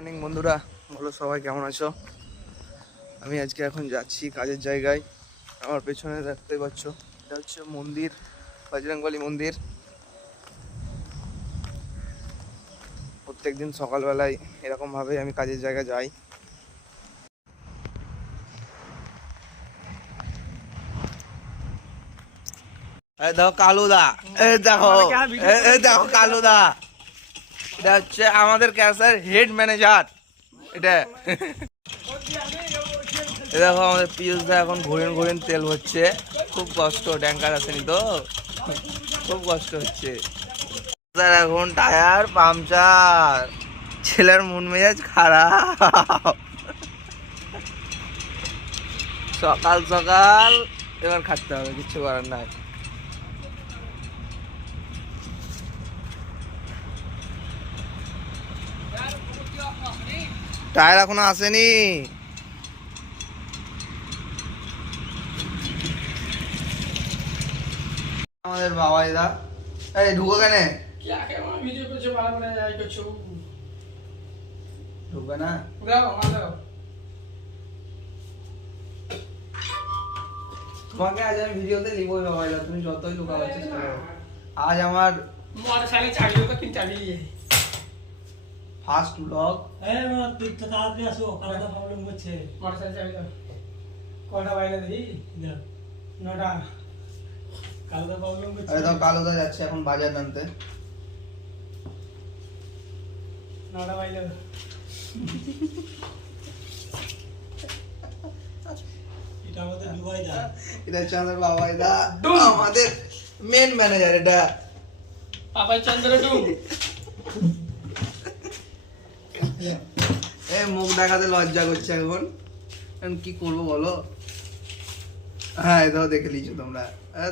Morning বন্ধুরা, বলো সবাই কেমন আছো? আমি আজকে এখন যাচ্ছি কাজের জায়গায়। আমার পেছনে দেখতে পাচ্ছ, এটা হচ্ছে মন্দির, বজরংবলী মন্দির। প্রত্যেকদিন সকালবেলায় এরকমভাবেই আমি কাজের জায়গায় যাই। দেখো কালুদা, দেখো কালুদা, এটা হচ্ছে আমাদের ক্যাশের হেড ম্যানেজার। এটা দেখো আমাদের পিয়ুষ দা এখন ঘুরেন ঘুরেন তেল হচ্ছে। খুব কষ্ট, ট্যাঙ্কার আসেনি তো, খুব কষ্ট হচ্ছে। এখন টায়ার পাংচার, ছেলের মন মেজাজ খারাপ। সকাল সকাল এবার খাটতে হবে, কিছু করার নাই। টায়ার এখনো আসেনি। আমাদের বাবাই দা, এই ঢুকো কেন? ঢুকবে না? তোমাকে আজ আমি ভিডিওতে লিখবই বাবাই দা, তুমি যতই লুকাবার চেষ্টা করো। আজ আমার ফার্স্ট ব্লগ। কালুদা যাচ্ছে এখন বাজার আনতে। এটা হচ্ছে আমাদের বাবাই দা, আমাদের মেন ম্যানেজার। এটা মুখ দেখাতে লজ্জা করছে এখন, কি করবো বলো? হ্যাঁ এটাও দেখে লিখছো তোমরা,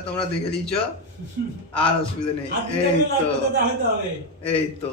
তোমরা দেখে লিখছো, আর অসুবিধা নেই। এই তো